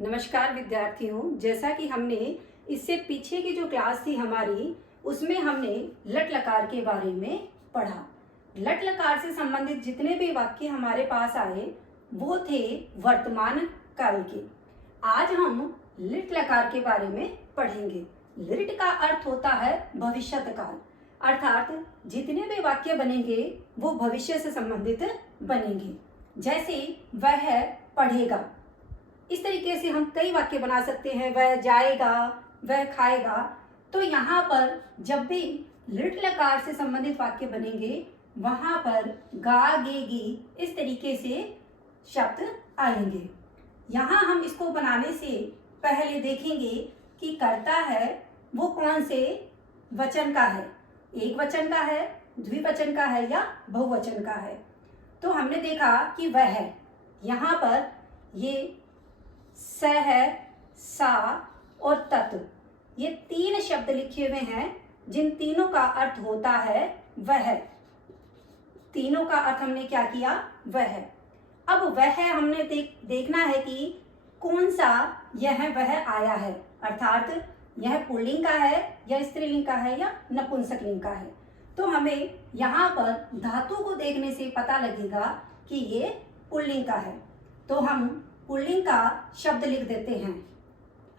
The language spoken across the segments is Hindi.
नमस्कार विद्यार्थियों, जैसा कि हमने इससे पीछे की जो क्लास थी हमारी, उसमें हमने लट लकार के बारे में पढ़ा। लट लकार से संबंधित जितने भी वाक्य हमारे पास आए वो थे वर्तमान काल के। आज हम लिट लकार के बारे में पढ़ेंगे। लिट का अर्थ होता है भविष्यत काल, अर्थात जितने भी वाक्य बनेंगे वो भविष्य से संबंधित बनेंगे। जैसे वह पढ़ेगा, इस तरीके से हम कई वाक्य बना सकते हैं। वह जाएगा, वह खाएगा। तो यहाँ पर जब भी लिट लकार से संबंधित वाक्य बनेंगे वहां पर गा गे गी इस तरीके से शब्द आएंगे। यहाँ हम इसको बनाने से पहले देखेंगे कि कर्ता है वो कौन से वचन का है, एक वचन का है, द्विवचन का है या बहुवचन का है। तो हमने देखा कि वह है, यहाँ पर ये स है, सा और तत्, ये तीन शब्द लिखे हुए हैं जिन तीनों का अर्थ होता है वह। तीनों का अर्थ हमने क्या किया, वह। अब वह हमने देखना है कि कौन सा यह वह आया है, अर्थात यह पुल्लिंग का है या स्त्रीलिंग का है या नपुंसकलिंग का है। तो हमें यहाँ पर धातु को देखने से पता लगेगा कि ये पुल्लिंग का है। तो हम पुल्लिंग का शब्द लिख देते हैं।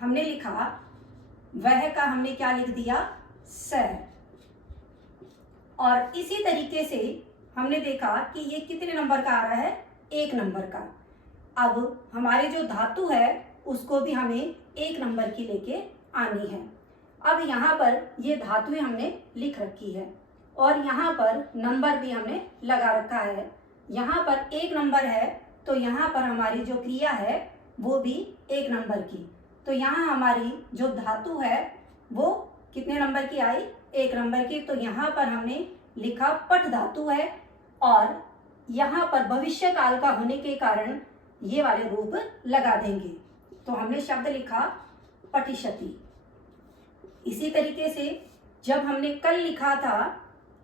हमने लिखा वह का, हमने क्या लिख दिया, स। और इसी तरीके से हमने देखा कि ये कितने नंबर का आ रहा है, एक नंबर का। अब हमारे जो धातु है उसको भी हमें एक नंबर की लेके आनी है। अब यहाँ पर ये धातुएं हमने लिख रखी है और यहाँ पर नंबर भी हमने लगा रखा है। यहाँ पर एक नंबर है तो यहाँ पर हमारी जो क्रिया है वो भी एक नंबर की। तो यहाँ हमारी जो धातु है वो कितने नंबर की आई, एक नंबर की। तो यहाँ पर हमने लिखा पठ धातु है और यहाँ पर भविष्य काल का होने के कारण ये वाले रूप लगा देंगे। तो हमने शब्द लिखा पठिष्यति। इसी तरीके से जब हमने कल लिखा था,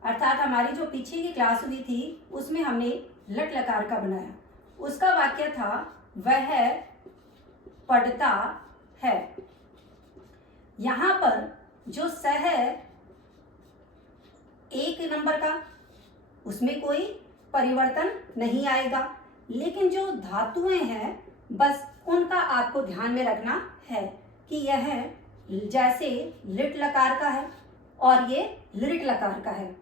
अर्थात हमारी जो पीछे की क्लास हुई थी उसमें हमने लट लकार का बनाया। उसका वाक्य था वह पढ़ता है। यहाँ पर जो स है एक नंबर का, उसमें कोई परिवर्तन नहीं आएगा, लेकिन जो धातुएं हैं बस उनका आपको ध्यान में रखना है कि यह जैसे लिट लकार का है और ये लिट लकार का है।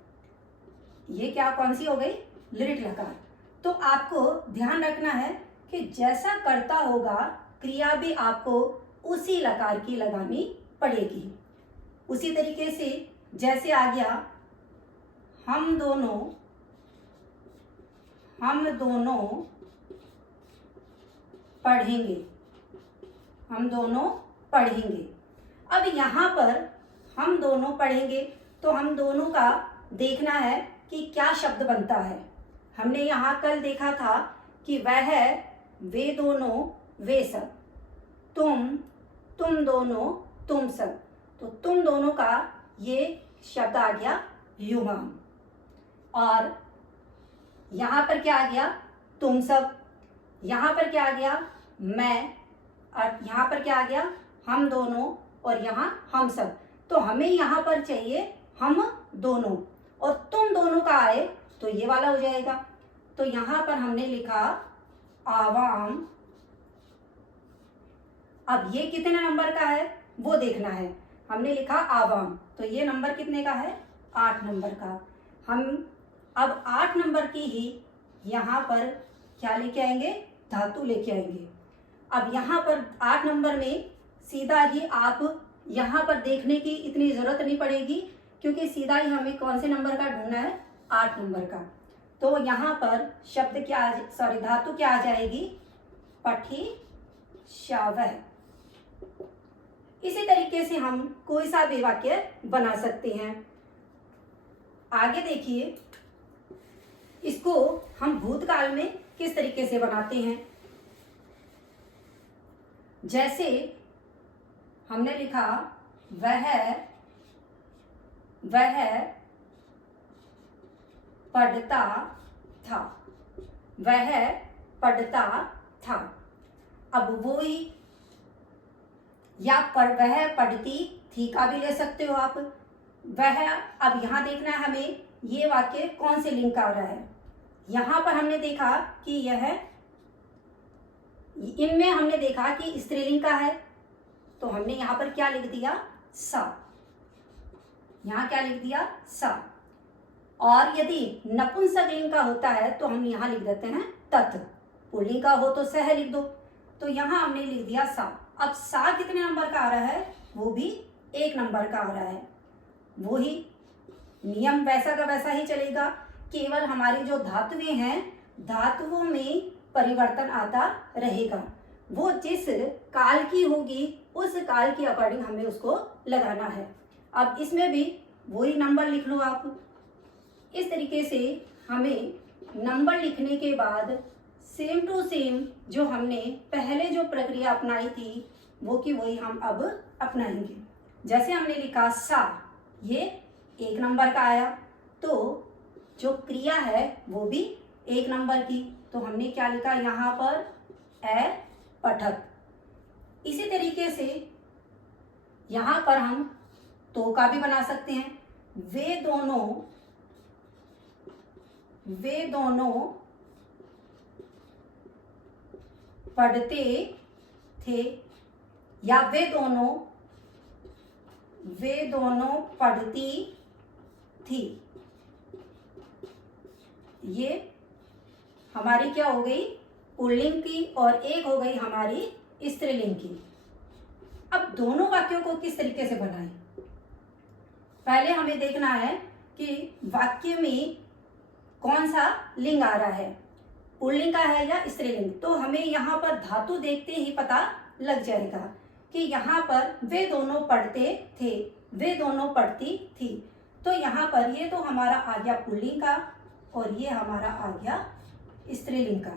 ये क्या, कौन सी हो गई, लिट लकार। तो आपको ध्यान रखना है कि जैसा कर्ता होगा क्रिया भी आपको उसी लकार की लगानी पड़ेगी। उसी तरीके से जैसे आ गया हम दोनों पढ़ेंगे, हम दोनों पढ़ेंगे। अब यहाँ पर हम दोनों पढ़ेंगे तो हम दोनों का देखना है कि क्या शब्द बनता है। हमने यहाँ कल देखा था कि वह, वे दोनों, वे सब, तुम दोनों, तुम सब। तो तुम दोनों का ये शब्द आ गया युवाम। और यहाँ पर क्या आ गया, तुम सब। यहाँ पर क्या आ गया, मैं। और यहाँ पर क्या आ गया, हम दोनों। और यहाँ हम सब। तो हमें यहाँ पर चाहिए हम दोनों, और तुम दोनों का आए तो ये वाला हो जाएगा। तो यहाँ पर हमने लिखा आवाम। अब ये कितने नंबर का है वो देखना है। हमने लिखा आवाम, तो ये नंबर कितने का है, 8 नंबर का। हम अब 8 नंबर की ही यहाँ पर क्या लेके आएंगे, धातु लेके आएंगे। अब यहाँ पर 8 नंबर में सीधा ही आप यहाँ पर देखने की इतनी जरूरत नहीं पड़ेगी, क्योंकि सीधा ही हमें कौन से नंबर का ढूंढना है, 8 नंबर का। तो यहाँ पर शब्द क्या, धातु क्या आ जाएगी, पठिष्यावः। इसी तरीके से हम कोई सा भी वाक्य बना सकते हैं। आगे देखिए, इसको हम भूतकाल में किस तरीके से बनाते हैं। जैसे हमने लिखा वह पढ़ता था, वह पढ़ता था। अब वो ही या वह पढ़ती थी का भी ले सकते हो आप। वह, अब यहाँ देखना है हमें ये वाक्य कौन से लिंग का आ रहा है। यहाँ पर हमने देखा कि यह, इनमें हमने देखा कि स्त्रीलिंग का है, तो हमने यहाँ पर क्या लिख दिया, सा। यहाँ क्या लिख दिया, सा। और यदि नपुंसकलिंग का होता है तो हम यहाँ लिख देते हैं तत्। पुल्लिंग का हो तो सह लिख दो। तो यहाँ हमने लिख दिया सा। अब सा कितने नंबर का आ रहा है, वो भी 1 नंबर का आ रहा है। वो ही नियम वैसा का वैसा ही चलेगा, केवल हमारी जो धातुएं हैं, धातुओं में परिवर्तन आता रहेगा। वो जिस काल की होगी उस काल के अकॉर्डिंग हमें उसको लगाना है। अब इसमें भी वही नंबर लिख लो आप। इस तरीके से हमें नंबर लिखने के बाद सेम टू सेम जो हमने पहले जो प्रक्रिया अपनाई थी वो की वही हम अब अपनाएंगे। जैसे हमने लिखा सा, ये 1 नंबर का आया, तो जो क्रिया है वो भी 1 नंबर की, तो हमने क्या लिखा यहाँ पर, ए पठक। इसी तरीके से यहाँ पर हम तो का भी बना सकते हैं। वे दोनों पढ़ते थे, या वे दोनों पढ़ती थी। ये हमारी क्या हो गई, पुल्लिंग की, और एक हो गई हमारी स्त्रीलिंग की। अब दोनों वाक्यों को किस तरीके से बनाएं, पहले हमें देखना है कि वाक्य में कौन सा लिंग आ रहा है, पुल्लिंग का है या स्त्रीलिंग। तो हमें यहाँ पर धातु देखते ही पता लग जाएगा कि यहाँ पर वे दोनों पढ़ते थे, वे दोनों पढ़ती थी। तो यहाँ पर ये तो हमारा आ गया पुल्लिंग का, और ये हमारा आ गया स्त्रीलिंग का।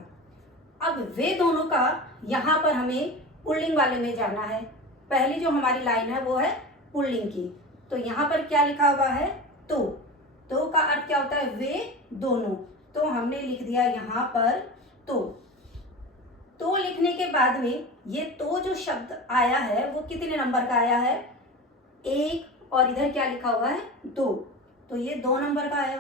अब वे दोनों का यहाँ पर हमें पुल्लिंग वाले में जाना है। पहली जो हमारी लाइन है वो है पुल्लिंग की, तो यहाँ पर क्या लिखा हुआ है, तो का अर्थ क्या होता है, वे दोनों। तो हमने लिख दिया यहाँ पर तो लिखने के बाद में ये तो जो शब्द आया है वो कितने नंबर का आया है, 1, और इधर क्या लिखा हुआ है, 2, तो ये 2 नंबर का आया।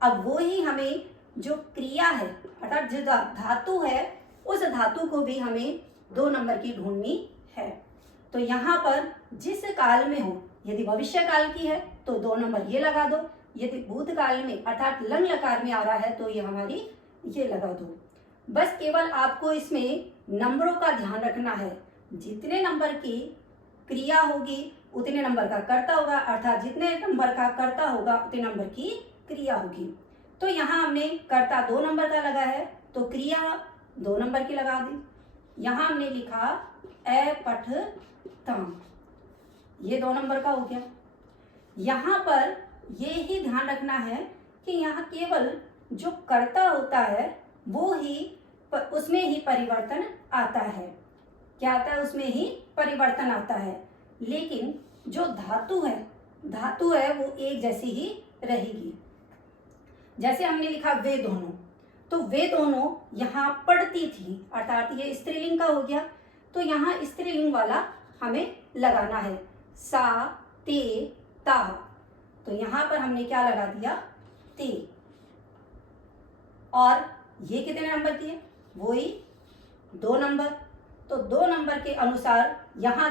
अब वो ही हमें जो क्रिया है अर्थात जो धातु है उस धातु को भी हमें 2 नंबर की ढूंढनी है। तो यहाँ पर जिस काल में हो, यदि भविष्य काल की है तो 2 नंबर ये लगा दो, यदि भूतकाल में अर्थात लंग लकार में आ रहा है तो ये हमारी ये लगा दो। बस केवल आपको इसमें नंबरों का ध्यान रखना है, जितने नंबर की क्रिया होगी उतने नंबर का कर्ता होगा, अर्थात जितने नंबर का कर्ता होगा उतने नंबर की क्रिया होगी। तो यहाँ हमने कर्ता 2 नंबर का लगा है तो क्रिया 2 नंबर की लगा दी। यहाँ हमने लिखा ए पठ तम, ये 2 नंबर का हो गया। यहाँ पर ये ही ध्यान रखना है कि यहाँ केवल जो कर्ता होता है वो ही उसमें ही परिवर्तन आता है। क्या आता है, उसमें ही परिवर्तन आता है, लेकिन जो धातु है वो एक जैसी ही रहेगी। जैसे हमने लिखा वे दोनों, तो वे दोनों यहाँ पढ़ती थी, अर्थात ये स्त्रीलिंग का हो गया, तो यहाँ स्त्रीलिंग वाला हमें लगाना है, सा ते ता। तो यहाँ पर हमने क्या लगा दिया, ते। और ये कितने नंबर की है, वही 2 नंबर। तो 2 नंबर के अनुसार यहाँ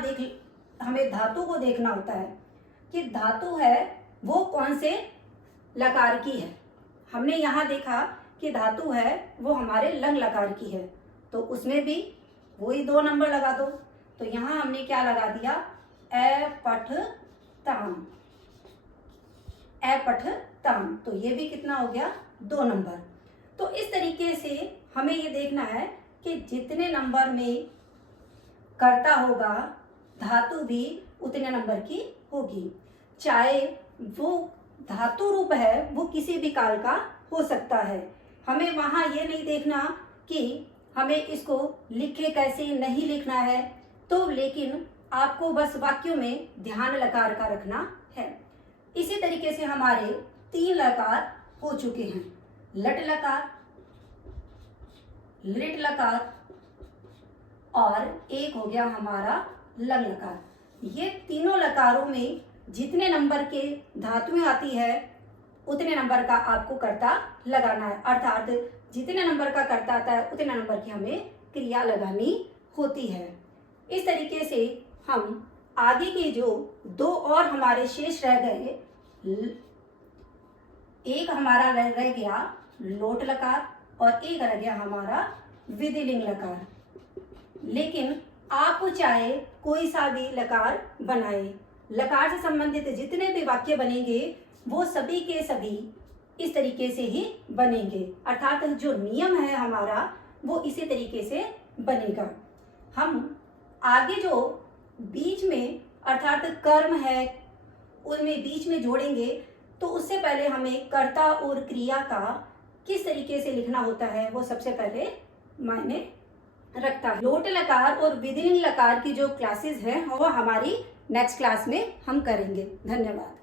हमें धातु को देखना होता है कि धातु है वो कौन से लकार की है। हमने यहाँ देखा कि धातु है वो हमारे लंग लकार की है, तो उसमें भी वही 2 नंबर लगा दो। तो यहाँ हमने क्या लगा दिया, ए पठ ताम, ए पठ ताम। तो ये भी कितना हो गया, 2 नंबर। तो इस तरीके से हमें ये देखना है कि जितने नंबर में कर्ता होगा धातु भी उतने नंबर की होगी, चाहे वो धातु रूप है वो किसी भी काल का हो सकता है। हमें वहाँ ये नहीं देखना कि हमें इसको लिखे कैसे, नहीं लिखना है तो, लेकिन आपको बस वाक्यों में ध्यान लकार का रखना है। इसी तरीके से हमारे 3 लकार हो चुके हैं, लट लकार, लिट लकार, और एक हो गया हमारा लंग लकार। ये तीनों लकारों में जितने नंबर के धातुएं आती है उतने नंबर का आपको कर्ता लगाना है, अर्थात जितने नंबर का कर्ता आता है उतने नंबर की हमें क्रिया लगानी होती है। इस तरीके से हम आगे के जो दो और हमारे शेष रह गए, एक हमारा रह गया लोट लकार और एक रह गया हमारा विधिलिंग लकार। लेकिन आप चाहे कोई सा भी लकार बनाए, लकार से संबंधित जितने भी वाक्य बनेंगे वो सभी के सभी इस तरीके से ही बनेंगे, अर्थात जो नियम है हमारा वो इसी तरीके से बनेगा। हम आगे जो बीच में अर्थात कर्म है उनमें बीच में जोड़ेंगे, तो उससे पहले हमें कर्ता और क्रिया का किस तरीके से लिखना होता है वो सबसे पहले मायने रखता है। लोट लकार और विधिलिंग लकार की जो क्लासेस हैं वो हमारी नेक्स्ट क्लास में हम करेंगे। धन्यवाद।